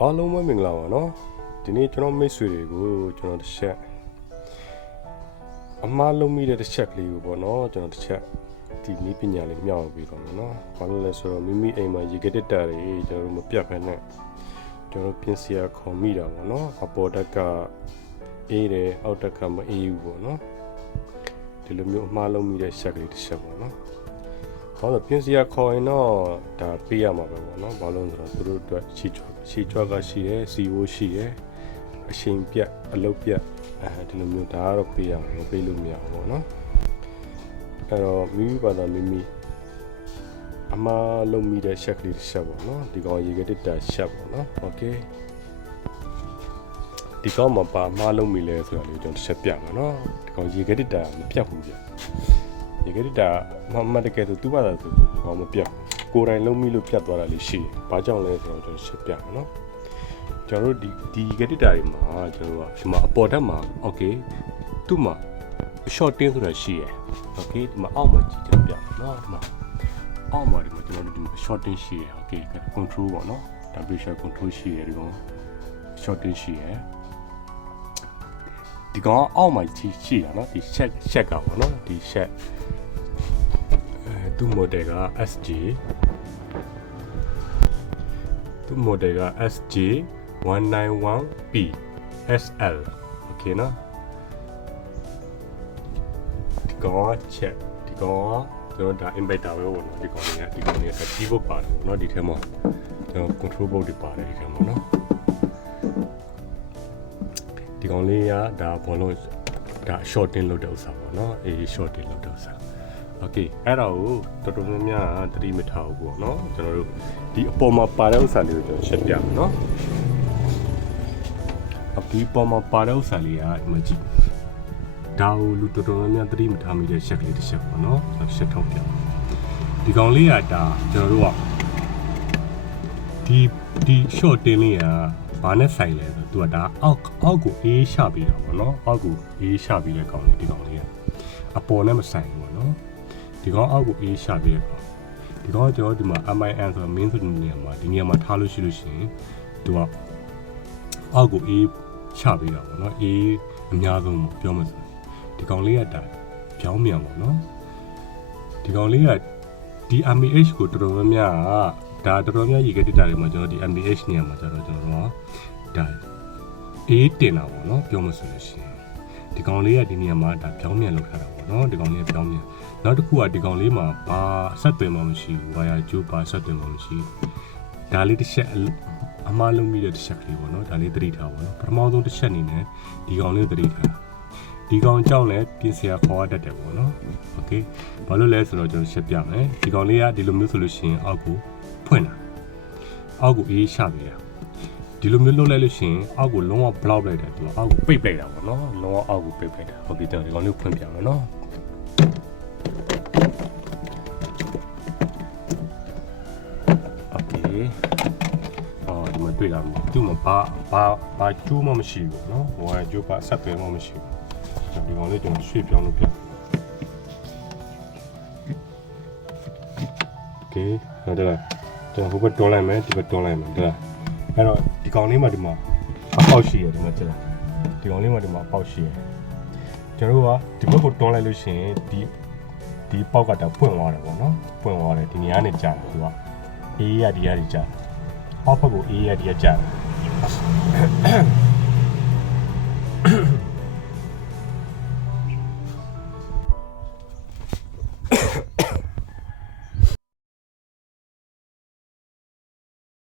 အားလုံးပဲမင်္ဂလာပါနော်ဒီနေ့ကျွန်တော်မိတ်ဆွေတွေကိုကျွန်တော်တစ်ချက်အမှားလုံးမိတဲ့တစ်ချက်ကလေးကိုပေါ့နော်ကျွန်တော်တစ်ချက်ဒီနည်းပညာလေးမျှဝေပေးတော့မယ်နော်ဘာလို့လဲဆိုတော့မိမိအိမ်မှာရေကတစ်တာတွေကျွန်တော်တို့မပြတ်ဖက်နဲ့ကျွန်တော်ပြင်စရာခေါ်မိတာပေါ့နော်အပေါ်တက်ကအေးတယ်အောက်တက်ကမအေးဘူးပေါ့နော်ဒီလိုမျိုးအမှားလုံးမိတဲ့ချက်ကလေးတစ်ချက်ပေါ့နော်ဘာလို့ပြင်စရာခေါ်ရင်တော့ဒါပေးရမှာပဲပေါ့နော်ဘာလို့လဲဆိုတော့သူတို့အတွက်ချီချွတ်ကရှိတယ်စီဝိုးရှိတယ်အချိန်ပြတ်အလုပ်ပြတ်ဒီလိုမျိုးဒါကတော့ပေးရမှာမပေးလို့မရဘူးပေါ့နော်အဲ့တော့မိမိဘာသာမိမိအမှားလုံးမိတဲ့ချက်ကလေးတစ်ချက်ပေါ့နော်ဒီကောင်ရေကတစ်တာချက်ပေါ့နော်โอเคဒီကောင်မှာပါအမှားလုံးမိလဲဆိုတာလေးကျွန်တော်တစ်ချက်ပြမှာနော်ဒီကောင်ရေကတစ်တာမပြတ်ဘူးဗျရေကတစ်တာမတကယ်ဆိုသူ့ဘာသာဆိုဒီကောင်မပြတ်ကိုယ်တိုင်လုံးမိလို့ပြတ်သွားတာလေးရှိတယ်ဘာကြောင့်လဲဆိုတော့ကျွန်တော်ချက်ပြမှာနော်ကျွန်တော်တို့ဒီကတစ်တာတွေမှာကျွန်တော်တို့ဒီမှာအပေါ်တက်မှာโอเคသူ့မှာ short တင်းဆိုတာရှိရယ်โอเคဒီမှာအောက်မှာကြည့်ကြပြနော်ဒီမှာအောက်မှာဒီမှာကျွန်တော်တို့ဒီမှာ short တင်းရှိရယ်โอเค control ပေါ့နော် temperature control ရှိရယ်ဒီကောင် short တင်းရှိရယ်ဒီကောင်အောက်မှာရှိတာနော်ဒီ check ကပေါ့နော်ဒီ check သူ့ model က SJ သူ့ model က SJ 191P SL โอเคနော်ဒီကောင် check ဒီကောင်ကျွန်တော်ဒါ inverter ပဲပေါ့နော်ဒီကောင်လေးကkeyboard ပါတယ်ပေါ့နော်ဒီထဲမှာကျွန်တော် control board တွေပါတယ်ဒီထဲမှာနော်ဒီကောင်လေးကဒါဘောလုံးဒါ shorting လုပ်တဲ့ဥစ္စာပေါ့နော်အေး shorting လုပ်တဲ့ဥစ္စာโอเคအဲ့ဒါကိုတော်တော်များများသတိမထားဘူးပေါ့နော်ကျွန်တော်တို့ဒီအပေါ်မှာပါတဲ့ဥစ္စာလေးကိုကျွန်တော်ရှင်းပြမယ်နော်ဒီပေါ်မှာပါတဲ့ဥစ္စာလေးကမကြည့်ဒါကိုလူတော်တော်များများသတိမထားမိတဲ့ check လေးတစ်ချက်ပေါ့နော်ရှင်းထုတ်ပြဒီကောင်လေးကဒါကျွန်တော်တို့ကဒီ shorting လေးကဘာနဲ့ဆိုင်လဲဆိုသူကဒါအောက်ကိုအေးချပြီးတာပေါ့နော်အောက်ကိုအေးချပြီးတဲ့ကောင်လေးဒီကောင်လေးကအပေါ်နဲ့မဆိုင်ဘူးပေါ့နော်ဒီကောင်အောက်ကိုအေးချပြီးတဲ့ကောင်ဒီကောင်ကျွန်တော်ဒီမှာ MIN ဆိုတော့ main ဆိုတဲ့နေရာမှာဒီနေရာမှာထားလို့ရှိလို့ရှိရင်သူကအောက်ကိုအေးချပြီးတာပေါ့နော်အေးအများဆုံးပြောမှဆိုဒီကောင်လေးကဒါပြောင်းမြန်ပေါ့နော်ဒီကောင်လေးကဒီ MAH ကိုတော်တော်များများဒါတော်တော်များရေကတစ်တာတွေမှာကျွန်တော်ဒီ MAH နေရာမှာကျတော့ကျွန်တော်ဒါအေးတင်တာပေါ့နော်ပြောမှဆိုလို့ရှိရင်ဒီကောင်လေးကဒီနေရာမှာဒါပြောင်းမြန်လောက်ထားတာပေါ့နော်ဒီကောင်လေးကပြောင်းမြန်နောက်တစ်ခုကဒီကောင်လေးမှာဘာဆက်သွယ်မှမရှိဘူးဝါယာကျိုးဘာဆက်သွယ်မှမရှိဒါလေးတစ်ချက်အမှားလုံးပြီးတဲ့တစ်ချက်ကလေးပေါ့နော်ဒါလေးသတိထားပါနော်ပထမဆုံးတစ်ချက်အနေနဲ့ဒီကောင်လေးသတိထားဒီကောင်ကြောင့်လည်းပြင်စရာခေါ်ရတတ်တယ်ပေါ့နော်โอเคဘာလို့လဲဆိုတော့ကျွန်တော်ရှင်းပြမယ်ဒီကောင်လေးကဒီလိုမျိုးဆိုလို့ရှိရင်အောက်ကိုဖွင့်တာအောက်ကိုအေးချပေးတာဒီလိုမျိုးလုပ်လိုက်လို့ရှိရင်အောက်ကိုလုံးဝ block လိုက်တယ်သူကအောက်ကိုပိတ်လိုက်တာပေါ့နော်လုံးဝအောက်ကိုပိတ်လိုက်တာโอเคကျွန်တော်ဒီကောင်လေးဖွင့်ပြမယ်နော်โอเคဒီမှာတွေ့လာပြီသူ့မှာဘာကျိုးမှမရှိဘူးเนาะဟိုကကျိုးပါဆက်သွယ်မှမရှိဘူးဒီကောင်လေးကျွန်တော်ရွှေ့ပြောင်းလို့ပြโอเคဟုတ်တယ်ကျွန်တော်ဟိုဘက်တွန်းလိုက်မယ်ဒီဘက်တွန်းလိုက်မယ်ဟုတ်လားအဲ့တော့ဒီကောင်လေးမှာဒီမှာအပေါက်ရှိရတယ်ဒီမှာကြည့်လားဒီကောင်လေးမှာဒီမှာအပေါက်ရှိရတယ်ကျွန်တော်တို့ကဒီဘက်ကိုတွန်းလိုက်လို့ရှိရင်ဒီပေါက်ကတာပွင့်သွားတယ်ပေါ့နော်ပွင့်သွားတယ်ဒီနေရာနဲ့ကြာတယ်သူကအေးရဒီရကြာအောက်ဘက်ကိုအေးရဒီရကြာတယ်